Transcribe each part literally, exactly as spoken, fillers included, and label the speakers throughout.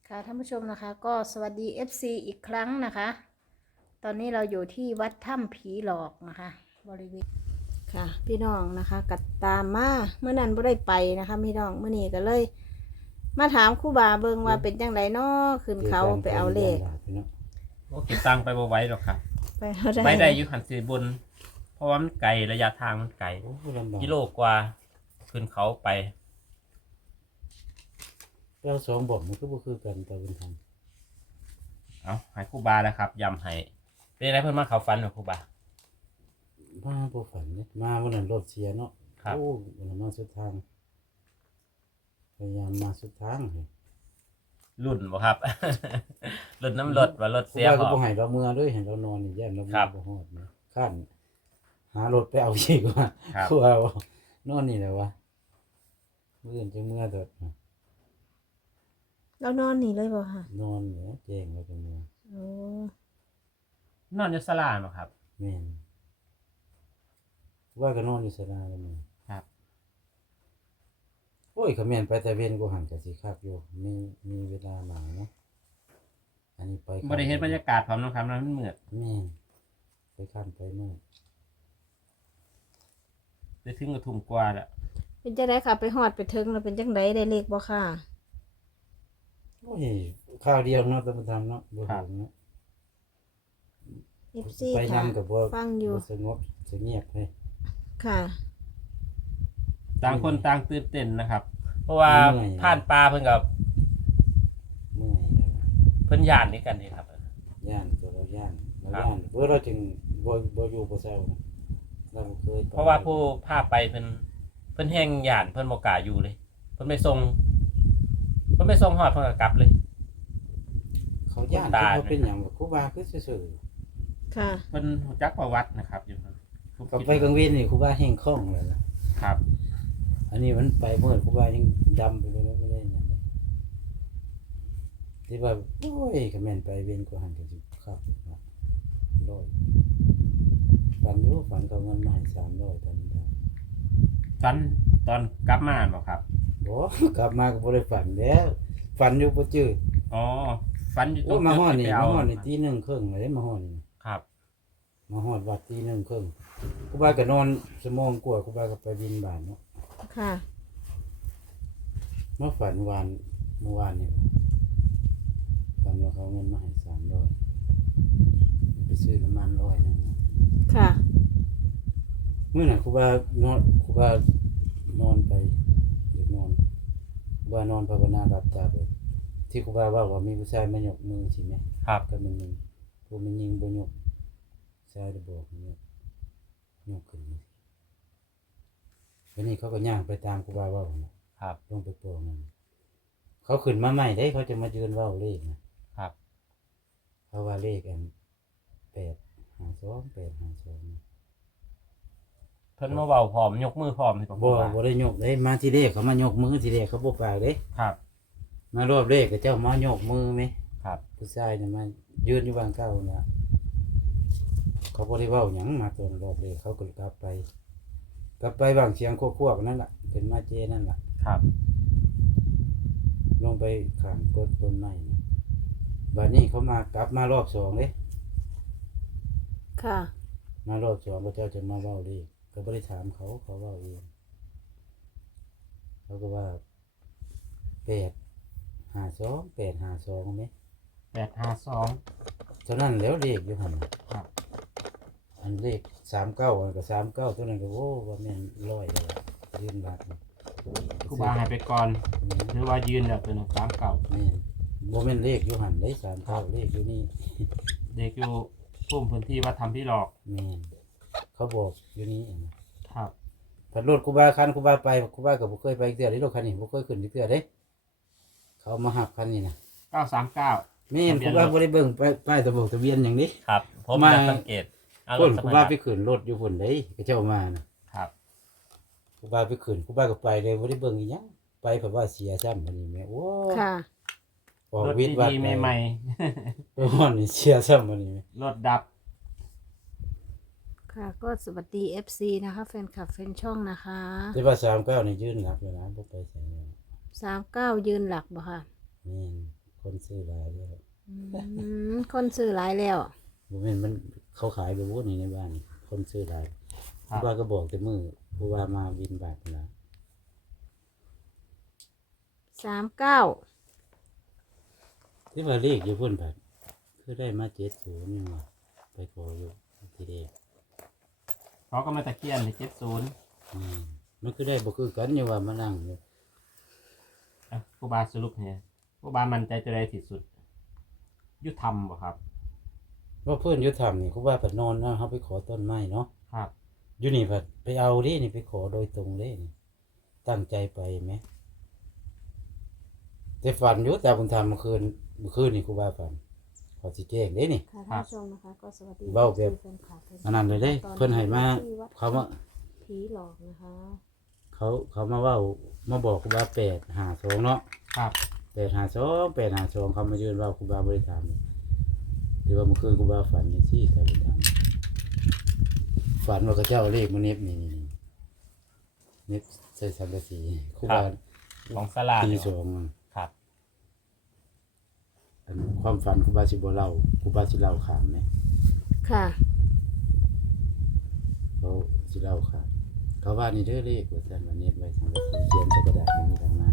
Speaker 1: ค่ะท่านผู้ชมนะคะก็สวัสดี เอฟ ซี อีกครั้งนะคะ ตอนนี้เราอยู่ที่วัดถ้ำผีหลอกนะคะบริเวณค่ะพี่น้องนะคะกัดตามมาเมื่อนั้นไม่ได้ไปนะคะพี่น้องเมื่อนี้ก็เลย มาถามครูบาเบิงว่าเป็นจังไดน้อขึ้นเขาไปเอาเลข
Speaker 2: โอ้เก็บตังค์ไปบ่ไหว้หรอกครับ
Speaker 1: ไปเอาได้
Speaker 2: ไปได้อยู่หันสีบน เพราะว่ามันไกลระยะทางมันไกลกิโลกว่าขึ้นเขาไป
Speaker 3: เราสองบอกมันก็บ่คือกันแต่เป็นทาง
Speaker 2: เอาให้ครูบาแล้วครับย้ำให้เป็นอะไรเพิ่นมาเขาฟันเหรอครูบา
Speaker 3: มาบ่ฝันเนี่ยมาวันนั้นรถเสียเนาะ
Speaker 2: ครับ
Speaker 3: โอ้วันนั้นมาสุดทางพยายามมาสุดทางเลย
Speaker 2: รุ่นบ่ครับ รุ่นน้ำรถว่ารถเสีย
Speaker 3: ว่า
Speaker 2: ห
Speaker 3: ก็
Speaker 2: อ
Speaker 3: บ่
Speaker 2: บ
Speaker 3: ให้เราเมื่อด้วยเห็นเรานอนนี่ย่านเรา
Speaker 2: ครั
Speaker 3: เมื่อบ บ่ฮอดนะขั้นหารถไปเอาอีกว่า
Speaker 2: ครับ
Speaker 3: คือว่าบ่นอนนี่แหละวะมื้ออื่นจังเมื่อเถิดนะ
Speaker 1: เรานอนหนีเลยบ่ค่ะ
Speaker 3: นอนเนี่ยแจ้งแล้วจังเมื่อ
Speaker 1: โอ้
Speaker 2: นอนอยู่ศาลาเนาะครับ
Speaker 3: แม่นว่าก็นอนอยู่ศาลาแล้วมื้อ
Speaker 2: ครับ
Speaker 3: โอ้ยเขาแม่นไปแต่เว้นกูหันก็สิคักอยู่มีมีเวลาหลายเนาะอันนี้ไป
Speaker 2: บ่ได้เห็นบรรยากาศพร้อมเนาะครับมันมืด
Speaker 3: แม่นไปขั้นไปเมื่อ
Speaker 2: ได้ถึงกระทุ่มกว่าแล้ว
Speaker 1: เป็นจังไดค่ะไปหอดไปถึงแล้วเป็นจังไดได้เลขบ่ค่ะ
Speaker 3: โอ้ยข้าวเดียวเนาะแตะมันทำเนาะบ่ถึงเนาะ
Speaker 1: เอฟ ซี
Speaker 3: ไป
Speaker 1: ค่ะ
Speaker 3: นำกับบ่
Speaker 1: ฟังอยู่
Speaker 3: บ่สงบสงเงียบเลย
Speaker 1: ค่ะ
Speaker 2: ต่างคนต่างตื่นเต้นนะครับ เพราะว่าผ่านป่าเพิ่นกับ
Speaker 3: เมื่อยเลยล่ะ
Speaker 2: เพิ่นย่านนี่กันนี่ครับ
Speaker 3: ย่านตัวเราย่านเรา
Speaker 2: ครับ
Speaker 3: ย่านเพื่อเราจึงบ่บ่อยู่บ่เซานะเราบ่เคยไป
Speaker 2: เพราะว่าผู้พาไปเพิ่นเพิ่นแห้งย่านเพิ่นบ่กล้าอยู่เลย เพิ่นไปส่งเพิ่นไปส่งฮอดเพิ่นก็กลับเลย
Speaker 3: เขาย่าน
Speaker 2: คนตาย
Speaker 3: ที่ว่าเป็นหยังว่าครูบาคือซื่อ
Speaker 1: ค่ะ
Speaker 2: เพิ่นรู้จักประวัตินะครับอยู่ครับ
Speaker 3: ๆก็ไปกลางเว้นนี่ครูบาแห้งคล่องเลยล่ะ
Speaker 2: ครับ
Speaker 3: อันนี้มันไปเมื่อครูบายังดำไปเลยแล้วไม่ได้หยังเลยที่ว่าโอ้ยก็แม่นไปเว้นกูหันก็สิครับว่าร้อยฝันอยู่ฝันเขาเงินมาให้สามร้อยตอนนี้ได้
Speaker 2: ฝันตอนกลับมาบ่ครับ
Speaker 3: บ่กลับมาก็บ่ได้ฝันแล้วฝันอยู่บ่จื้อ
Speaker 2: อ๋อฝันอยู่ตร
Speaker 3: โอ้
Speaker 2: ง
Speaker 3: มาฮอดนี่
Speaker 2: ที่ไป
Speaker 3: มา
Speaker 2: เอา
Speaker 3: ฮอดนี่ตีหนึ่งครึ่งเลยมาฮอดนี่
Speaker 2: ครับ
Speaker 3: มาฮอดวัดตีหนึ่งครึ่งกูบาก็นอนชั่วโมงกว่ากูบาก็ไปบินบาทเนาะ
Speaker 1: ค่ะ
Speaker 3: เมื่อฝันวานเมื่อวานนี่ฝันว่าเขาเอาเงินมาให้สามร้อยไปซื้อน้ำมันร้อยหนึง
Speaker 1: ค่ะ
Speaker 3: เมื่อน่ะครูบานอนครูบานอนไปเด็กนอนครูบานอนภาวนาหลับตาไปที่ครูบาว่าว่ามีผู้ชายมายกมือสิแม่
Speaker 2: ครับ
Speaker 3: ก็มันยิงผู้มันยิงบ่ยกชายจะบอกยกยกขึ้นนี่วันนี้เขาก็ย่างไปตามครูบาเว่าน่ะ
Speaker 2: ครับ
Speaker 3: ลงไปโปรงนั่นเขาขึ้นมาใหม่ได้เขาจะมายืนเว้าเลขนะครับ เขาว่าเลขอันแปดห้าสองแปดห้าสอง
Speaker 2: เพิ่นมาเว้าพร้อมยกมือพร้อมนี่
Speaker 3: บ่
Speaker 2: บ่ว่า
Speaker 3: บ่ได้ยกเด้มาทีเลขเขามายกมือทีเลขเขาบ่ปากเด้
Speaker 2: ครับ
Speaker 3: มารอบเลขก็เจ้ามายกมือไหม
Speaker 2: ครับ
Speaker 3: ผู้ชายเนี่ยมายืนอยู่บางเก้าน่ะเขาบ่ได้เว้าหยังมาตอนรอบเลขเขาก็กลับไป กลับไปบางเสียงควกๆนั่นล่ะเป็นมาเจนั่นล่ะ
Speaker 2: ครับ
Speaker 3: ลงไปข้างก้นต้นไม้นะบัดนี้เขามากลับมารอบสองเลย
Speaker 1: ค่ะ
Speaker 3: มารอบสองพระเจ้าจะมาเว้าเลขก็บ่ได้ถามเขาเขาเว้าเองเขาก็ว่าแปดห้าสองแปดห้าสองไหม
Speaker 2: แปดห้าสอง
Speaker 3: เท่านั้นแล้วเลขอยู่หั่นน่ะ
Speaker 2: ครับ
Speaker 3: อันเลขสามเก้าอันก็สามเก้าตัวนั้นก็โอ้ว่าแม่นร้อยเลยยืนบาทนี่
Speaker 2: ครูบาให้ไปก่อน
Speaker 3: แม่น
Speaker 2: หรือว่ายืนแล้วตัวหนึงสามเก่า
Speaker 3: แม่นบ่แม่นเลขอยู่หั่นเลยสามเก้าเลขอยู่นี่
Speaker 2: เด็กอยู่ภูมิพื้นที่วัดทำพี่หลอก
Speaker 3: แม่นเขาบอกอยู่นี่เอง
Speaker 2: ครับ
Speaker 3: ผัดรถครูบาคันครูบาไปครูบาก็บ่เคยไปอีกเทื่อนี้รถคันนี้บ่เคยขึ้นอีกเทื่อเด้เขาเอามาหับคันนี้นะ
Speaker 2: เก้าสามเก้า
Speaker 3: แม่นครูบาบ่ได้เบิ่งป้ายป้ายทะเบียนทะเบียนหยังนี้
Speaker 2: ครับผม
Speaker 3: มา
Speaker 2: จะสังเกตเอา
Speaker 3: คน
Speaker 2: รถ
Speaker 3: ครูบาไปขึ้นรถอยู่พุ่นเด้ก็เจ้ามานะครับ ครูบาไปขึ้นครูบาก็ไปเลยบ่ได้เบิ่งอีหยังไปเพราะว่าเสียซ้ำบัดนี้แม่โอ้ย
Speaker 1: ค่ะ
Speaker 3: ออก
Speaker 2: รถ
Speaker 3: วิทย์วัด
Speaker 2: ดี
Speaker 3: ไป
Speaker 2: ๆใหม่
Speaker 3: ไปฮอดนี่เสียซ้ำบัดนี้แม่
Speaker 2: ๆรถดับ
Speaker 1: ค่ะ ก็สวัสดี เอฟ ซี นะคะแฟนคลับแฟนช่องนะคะ
Speaker 3: แต่ว่าสามเก้านี่ยืนหลับอยู่นะบ่ไปไสเลย
Speaker 1: สามเก้ายืนหลักบ่ค่ะ
Speaker 3: แม่นคนซื้อหลายแล้ว
Speaker 1: อืมคนซื้อหลายแล้ว
Speaker 3: บ่แม่นมันเขาขายไปบ่นี่ในบ้านนี่คนซื้อหลาย
Speaker 2: ครับ
Speaker 3: ผู้ว่าก็บอกแต่มื้อผู้ว่ามาบินบาทนั่นล่ะ
Speaker 1: สามเก้า
Speaker 3: ที่ว่าเลขอยู่เพิ่นบาทคือได้มาเจ็ดศูนย์นี่ว่าไปขออยู่ที่เด้
Speaker 2: เขาก็มาตะเคียนเลยเจ็ดศูนย์
Speaker 3: อืมมันคือได้บ่คือกันอยู่ว่ามานั่งอยู่
Speaker 2: อ่ะครูบาสรุปเนี่ยครูบามั่นใจตัวใดที่สุด ยุทธรรมบ่ครับ
Speaker 3: ว่าเพิ่นอยู่ทำนี่เขาว่าเพิ่นนอนนะเฮาไปขอต้นไม้เนาะ
Speaker 2: ครับ
Speaker 3: อยู่นี่เพิ่นไปเอาดินี่ไปขอโดยตรงเลยนี่ตั้งใจไปไหมแต่ฝันอยู่แต่บุญธรรมเมื่อคืนเมื่อคืนนี่ครูบาฝันขอสิแจ้งเด้นี่
Speaker 1: ค่ะท่านผู้ชมนะคะก็สวัสดี
Speaker 3: เว้าแบบ
Speaker 1: แฟนคลับ
Speaker 3: อันนั้นเลยเด้เพิ่นให้มาเขามา
Speaker 1: ผีหลอกนะคะ
Speaker 3: เขาเขามาเว้ามาบอกครูบาแปดห้าสองเนาะ
Speaker 2: ครับ
Speaker 3: แปดห้าสองแปดห้าสองเขามายืนเว้าครูบาบ่ได้ถามแต่ว่าเมื่อคืนครูบาฝันจังซี่แต่บุญธรรมฝันว่าเขาเจ้าเอาเลขมาเน็บนี่นี่นี่เน็บใส่สังกะสีครูบา
Speaker 2: ของสลา
Speaker 3: ตี
Speaker 2: เนี่ย
Speaker 3: สองอะ
Speaker 2: ครับ
Speaker 3: อันความฝันครูบาสิบ่เล่าครูบาสิเล่าขามไหม
Speaker 1: ค่ะ
Speaker 3: เขาสิเล่าขามเขาว่านี่เด้อเลขว่าซั่นว่าเน็บไว้สังกะสีเขียนใส่กระดาษมันมีกันมา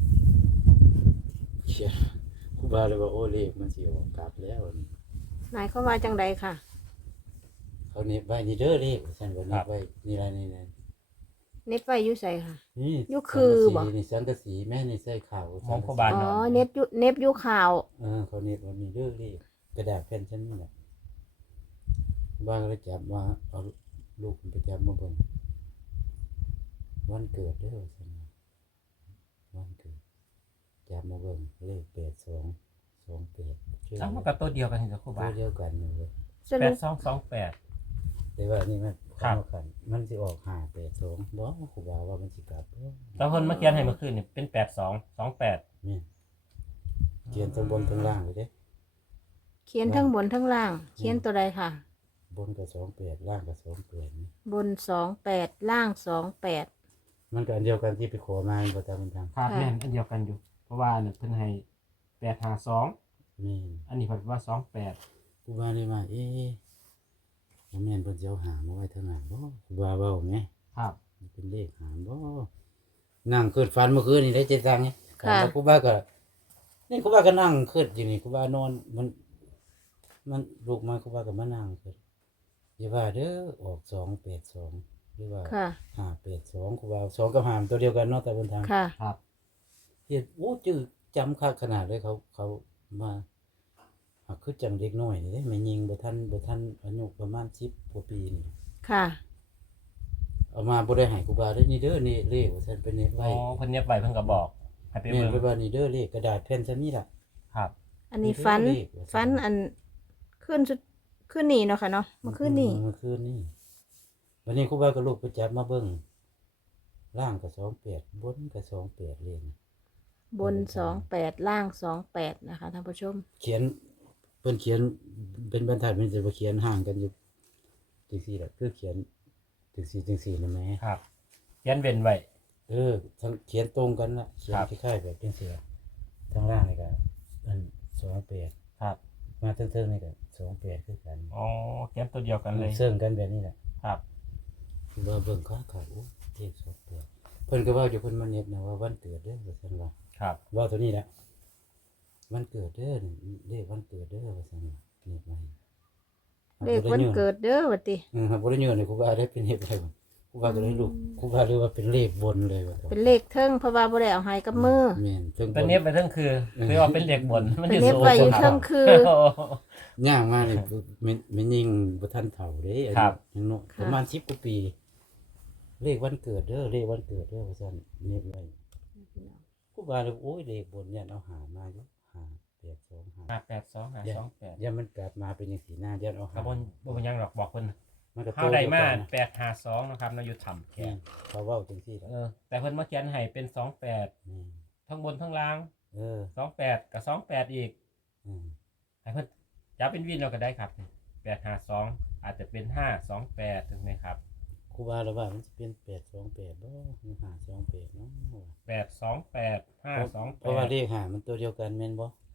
Speaker 3: เขียนครูบาเลยว่าโอ้เลขมันสิออกกลับแล้วนี่
Speaker 1: หมายความว่าจังใดค่ะ
Speaker 3: เขาเน็บไว้นี่เด้อเลขว่าซั่นว่าเน็บไว้นี่ล่ะนี่ล่ะ
Speaker 1: เน็ตไว้อยู่ใส่ค่ะ
Speaker 3: นี่
Speaker 1: อยู่คือบ่
Speaker 3: สังกะสีนี่สังกะสีแม่นี่ใส่ขาว
Speaker 2: มองครูบา
Speaker 1: อ๋อ เน็ตอยู่เน็ตอยู่ข่าว
Speaker 3: เออเขาเน็บว่านี่เด้อเลขกระดาษแผ่นชั้นนี่แหละครูบาก็เลยจับมาเอาลูกมันไปจับมาเบิ่งวันเกิดเด้อว่าซั่นว่าวันเกิดจับมาเบิ่งเลขแปดสองสองแปดชื่อ
Speaker 2: ทั้งหมดกับตัวเดียวกันที่ครู
Speaker 3: ตั
Speaker 2: บาว
Speaker 3: เดียวกันเลย
Speaker 1: ส
Speaker 2: แป
Speaker 1: รุ
Speaker 2: ด
Speaker 1: ป
Speaker 2: สองสองแปด
Speaker 3: แต่ว่านี่มัน
Speaker 2: ครับ
Speaker 3: เข้ากันมันสิออกห้าแปดสองบ่ครูบาว่ามันสิกลับเด้อ
Speaker 2: ตอนคนเมื่อกี้ให้เมื่อคืนเนี่ยเป็นแปดสองสองแปด
Speaker 3: แม่นเขียนทั้งบนทั้งล่างเลยเด้
Speaker 1: เขียนทั้งบนทั้งล่าง เขียนตัวใดค่ะ
Speaker 3: บนกับสองแปดล่างกับสองแปดนี่
Speaker 1: บนสองแปดล่างสองแปด
Speaker 3: มันก็อันเดียวกันที่ไปขอมาบ่ตามมันทาง
Speaker 2: ครับ
Speaker 1: ค่ะ
Speaker 2: แม่นอันเดียวกันอยู่ เพราะว่าเนี่ยเพิ่นให้แปดห้าสอง
Speaker 3: แม่น
Speaker 2: อันนี้เพิ่นว่าสองแปด
Speaker 3: ครูบาเลยว่าเอ๊ะบ่แม่นเพิ่นสิเอาหามาไว้ทางหน้าบ่ครูบาเว้าแหม
Speaker 2: ครับ
Speaker 3: มันเป็นเลขหามบ่นั่งคิดฝันเมื่อคืนนี่ได้เจ็ดตังค์นี่
Speaker 1: ค่ะ
Speaker 3: แล้วครูบาก็นี่ครูบาก็นั่งคิดอยู่นี่ครูบานอนมัน มันลุกมาครูบาก็มานั่งคิดอย่าว่าเด้อออกสองแปดสองหรือว่า
Speaker 1: ค่ะ
Speaker 3: ห้าแปดสองครูบาสองกับห้ามันตัวเดียวกันเนาะแต่บนทาง
Speaker 1: ค่ะ
Speaker 2: ครับ
Speaker 3: เฮ็ดโอ้จื้อจำคักขนาดเลยเขาเขามาหากคือจังเด็กน้อยนี่เด้แม่ยิงบ่ทันบ่ทันอายุประมาณสิบกว่าปีนี่
Speaker 1: ค่ะ
Speaker 3: เอามาบ่ได้ให้ครูบาเด้อนี่เด้อนี่เลขว่าซั่นเป็นเน็ต
Speaker 2: อ๋
Speaker 3: ไว้
Speaker 2: อเพิ่นเย็บไว้เพิ่นก็บอกให้ไป
Speaker 3: แม่
Speaker 2: เบิ่
Speaker 3: น
Speaker 2: ง
Speaker 3: ไปว่านี่เด้อเลขกระดาษแผ่นซะนี่ล่ะ
Speaker 2: ครับ
Speaker 1: อันนี้ฟัน
Speaker 3: เลขว่าซั่
Speaker 1: ฟันอันขึ้นสุดขึ้นนี่เนาะค่ะเนาะเมื่อคืนนี่
Speaker 3: เมื่อคืนนี่วันนี้ครูบาก็ลูกไปจับมาเบิ่งล่างก็สองแปดบนก็สองแปดเลข
Speaker 1: บนสองแปดล่างสองแปดนะคะท่านผู้ชม
Speaker 3: เขียนเพิ่นเขียนเป็นบรรทัดมันจะบ่เขียนห่างกันอยู่จังซี่ล่ะคือเขียนจังซี่จังซี่นะแม่
Speaker 2: ครับเขียนเว้นไว้
Speaker 3: เออทั้งเขียนตรงกันล่ะเขียน
Speaker 2: ครับ
Speaker 3: คล้ายๆแบบจังซี่ล่ะทางล่างนี่ก็อันสองแปด
Speaker 2: ครับ
Speaker 3: มาเทิงๆนี่ก็สองแปดคือกัน
Speaker 2: อ๋อเขียนตัวเดียวกันเลย
Speaker 3: เซิ่งกันแบบนี้แหละ
Speaker 2: ครับ
Speaker 3: คือว่าเบิ่งค้าขายโอ้เลขสองแปดเพิ่นก็เว้าอยู่เพิ่นมาเน็ตนะว่าวันเกิดเด้อว่าซั่นว่า
Speaker 2: ครับ
Speaker 3: เว้าตัวนี้แหละวันเกิดเด้อนี่เลขวันเกิดเด้อว่าซั่นว่าเน็ตมา
Speaker 1: เลขวันเกิดเด้อวัติ
Speaker 3: อือครับบ่ได้ยืนเลยครูบาได้เป็นเฮ็ดอะไรบ่ครูบาก็เลยลูกครูบาเลยว่าเป็นเลขบนเลยว่าซั่น
Speaker 1: เป็นเลขเทิงเพราะว่าบ่ได้เอาให้กับมือ
Speaker 3: แม่นถึง
Speaker 2: เป็นเน็บไปเทั้งคือคือว่าเป็นเหล็กบนมัน
Speaker 1: เป็น
Speaker 2: จะ
Speaker 1: เน็บ
Speaker 2: สูง
Speaker 1: ไว้อยู่
Speaker 2: ค
Speaker 1: เทิ
Speaker 2: รับ
Speaker 1: งคือ
Speaker 3: ย่างมานี่แม่นแม่นยิ่งบ่ทันเฒ่าเด้อา
Speaker 2: ครั
Speaker 3: ยุ
Speaker 2: บ
Speaker 3: ยังน้อย
Speaker 1: ค่ะ
Speaker 3: ประมาณสิบกว่าปี เลขวันเกิดเด้อเลขวันเกิดเด้อว่าซั่นเน็ตไว้ครูบาเลยโอ้ยเลขบนเนี่ยเอาหามาอยู่ห้าแปดสองห้า
Speaker 2: ห้าแปดสองห้าสองแปด
Speaker 3: อย่ามันกลับมาเป็นจังซี่นะอย่าเอา
Speaker 2: ก
Speaker 3: หา
Speaker 2: ระบนบนยังหรอกบอกเพิ่น
Speaker 3: มันก็โต
Speaker 2: เฮาได้มา
Speaker 3: เดียวกันนะ
Speaker 2: แปดห้าสองนะครับนายยุทธธรรมแค่
Speaker 3: แม่นเขาเว้าจังซี่ล่ะ
Speaker 2: เออแต่เพิ่นมาเขียนให้เป็นสองแปด
Speaker 3: แม่น
Speaker 2: ทั้งบนทั้งล่าง
Speaker 3: เออ
Speaker 2: สองแปดกับสองแปดอีก
Speaker 3: อืม
Speaker 2: ให้เพิ่นจับเป็นวินเราก็ได้ครับแปดห้าสองอาจจะเป็นห้าสองแปดถูกไหมครับ
Speaker 3: ครูบาแล้วว่ามันสิเป็นแปดสองแปดบ่หรือห้าสองแปดเนาะ
Speaker 2: แปดสองแปดห้าสองแป
Speaker 3: เพราะว่า
Speaker 2: ด
Speaker 3: เลขห้ามันตัวเดียวกันแม่นบ่
Speaker 2: ค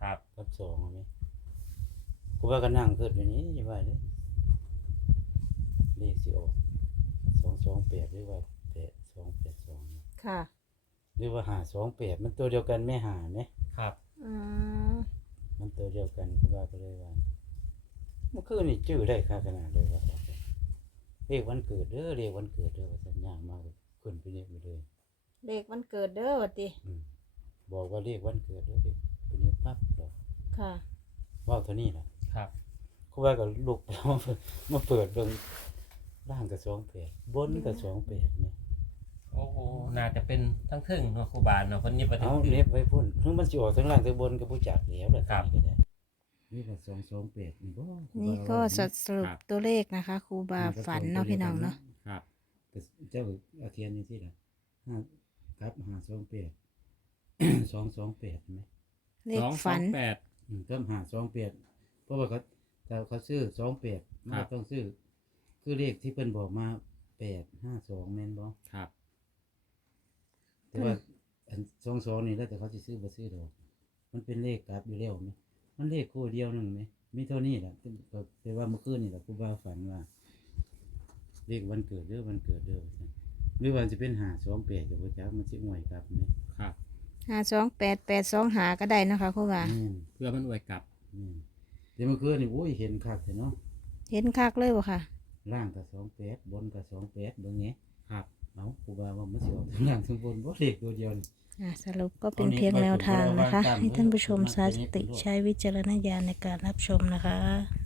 Speaker 2: ครับ
Speaker 3: กับสองไหมกูว่าก็นั่งเกิดอยู่นี้อย่าว่าเลยเลขสิออกสองสองแปดหรือว่าแปดสองแปดสอง
Speaker 1: ค่ะ
Speaker 3: หรือว่าหาสองแปดมันตัวเดียวกันไม่หาไหม
Speaker 2: ครับ
Speaker 1: อืม
Speaker 3: มันตัวเดียวกันกูว่าก็เลยว่าเมื่อคืนนี่จื้อได้ค่าขนาดเลยว่าเลขวันเกิดเด้อเลขวันเกิดเด้อว่าสัญญาณมากขึ้นไปเรียกไปเลย
Speaker 1: เลขวันเกิดเด้อวัดติ
Speaker 3: อืมบอกว่าเลขวันเกิดเด้อเลขไปเรียกปั๊บเดี๋ยว
Speaker 1: ค่ะ
Speaker 3: ว่าวเท่านี้แหละ
Speaker 2: ครับ
Speaker 3: กูว่าก็ลุก แล้วมาเปิดเบิ่งล่างกับสองแปดบนกับสองแปดไหม
Speaker 2: โอ้โหน่าจะเป็นทั้งครึ่งเนาะครูบาเนาะเพิ่นยิบมาถึง
Speaker 3: เอาเน็บไว้พุ่นทั้งมันสิออกทั้งล่างทั้งบนก็บ่จักแล้วล่ะ
Speaker 2: ครับ
Speaker 3: นี่ก็ได้นี่ก็สองสองแปดนี่บ่
Speaker 1: นี่ก็สรุปตัวเลขนะคะครูบาฝันเนาะพี่น้องเนาะ
Speaker 2: ครับ
Speaker 3: แต่เจ้าเอาเทียนนี่สิล่ะห้าครับห้าสองแปด สองสองแปดไหม
Speaker 1: เลขฝัน
Speaker 2: แปด
Speaker 3: อืมก็หาสองแปดเพราะว่าเขาถ้าเขาซื้อสองแปดมัน
Speaker 2: ครั
Speaker 3: ก็
Speaker 2: บ
Speaker 3: ต้องซื้อคือเลขที่เพิ่นบอกมาแปดห้าสองแม่นบ่
Speaker 2: ครับ
Speaker 3: แต่ว่าอันสองสองนี่แล้วแต่เขาสิซื้อบ่ซื้อดอกมันเป็นเลขกลับอยู่แล้วไหมมันเลขคู่เดียวนึงไหมมีเท่านี้แหละก็แต่ว่าเมื่อคืนนี่แหละครูบาฝันว่า เลขวันเกิดเด้อวันเกิดเด้อว่าซั่นหรือว่าจะเป็นหาสองแปดก็บ่จักมันสิอวยกลับไหม
Speaker 2: ครับ
Speaker 1: ห้าสองแปดแปดสองหาก็ได้นะคะครูบา
Speaker 3: แม่น
Speaker 2: เพื่อมันอวยกลับ
Speaker 3: แม่นแต่เมื่อคืนนี่โอ้ยเห็นคักแท้เนาะ
Speaker 1: เห็นคักเลยบ่ค่ะ
Speaker 3: ล่างก็สองแปดบนก็สองแปดเบิ่งแหน่
Speaker 2: ครับ
Speaker 3: เอ้าครูบาว่ามันสิออกทั้งล่างทั้งบนบ่เลขตัวเดียวนี่
Speaker 1: อ่ะสรุปก็เป็นเพียงแนวทางนะคะ ให้ท่านผู้ชมใช้สติใช้วิจารณญาณในการรับชมนะคะ